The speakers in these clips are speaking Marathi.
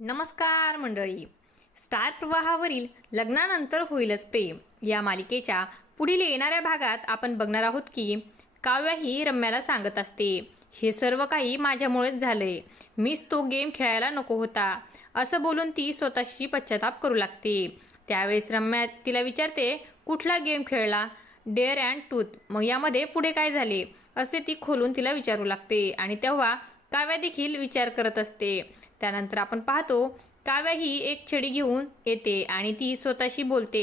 नमस्कार मंडळी. स्टार प्रवाहावरील लग्नानंतर होईलच प्रेम. या मालिकेच्या पुढील येणाऱ्या भागात आपण बघणार आहोत की काव्या ही रम्याला सांगत असते हे सर्व काही माझ्यामुळेच झालंय. मीच तो गेम खेळायला नको होता. असं बोलून ती स्वतःशी पश्चाताप करू लागते. त्यावेळेस रम्या तिला विचारते कुठला गेम खेळला? डेअर अँड टूथ मग यामध्ये पुढे काय झाले? असे ती खोलून तिला विचारू लागते आणि तेव्हा काव्या देखील विचार करत असते. त्यानंतर आपण पाहतो काव्या ही एक छडी घेऊन येते आणि ती स्वतःशी बोलते.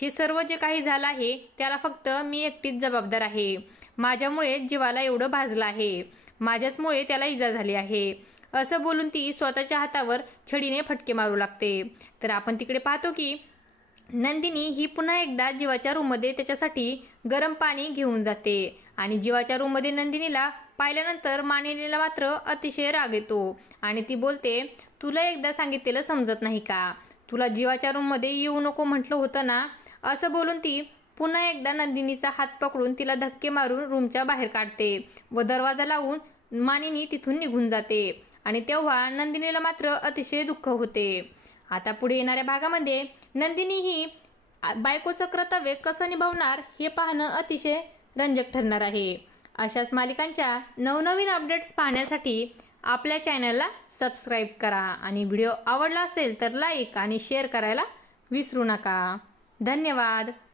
हे सर्व जे काही झालं आहे त्याला फक्त मी एकटीच जबाबदार आहे. माझ्यामुळे जीवाला एवढं भाजलं आहे. माझ्याचमुळे त्याला इजा झाली आहे. असं बोलून ती स्वतःच्या हातावर छडीने फटके मारू लागते. तर आपण तिकडे पाहतो की नंदिनी ही पुन्हा एकदा जीवाच्या रूममध्ये त्याच्यासाठी गरम पाणी घेऊन जाते. आणि जीवाच्या रूममध्ये नंदिनीला पाहिल्यानंतर मानिनीला मात्र अतिशय राग येतो. आणि ती बोलते तुला एकदा सांगितलेलं समजत नाही का? तुला जीवाच्या रूममध्ये येऊ नको म्हटलं होतं ना? असं बोलून ती पुन्हा एकदा नंदिनीचा हात पकडून तिला धक्के मारून रूमच्या बाहेर काढते व दरवाजा लावून मानिनी तिथून निघून जाते. आणि तेव्हा नंदिनीला मात्र अतिशय दुःख होते. आता पुढे येणाऱ्या भागामध्ये नंदिनी ही बायकोचं कर्तव्य कसं निभावणार हे पाहणं अतिशय रंजक ठरणार आहे. अशाच मालिकांच्या नवनवीन अपडेट्स पाहण्यासाठी आपल्या चॅनलला सबस्क्राईब करा. आणि व्हिडिओ आवडला असेल तर लाईक आणि शेअर करायला विसरू नका. धन्यवाद.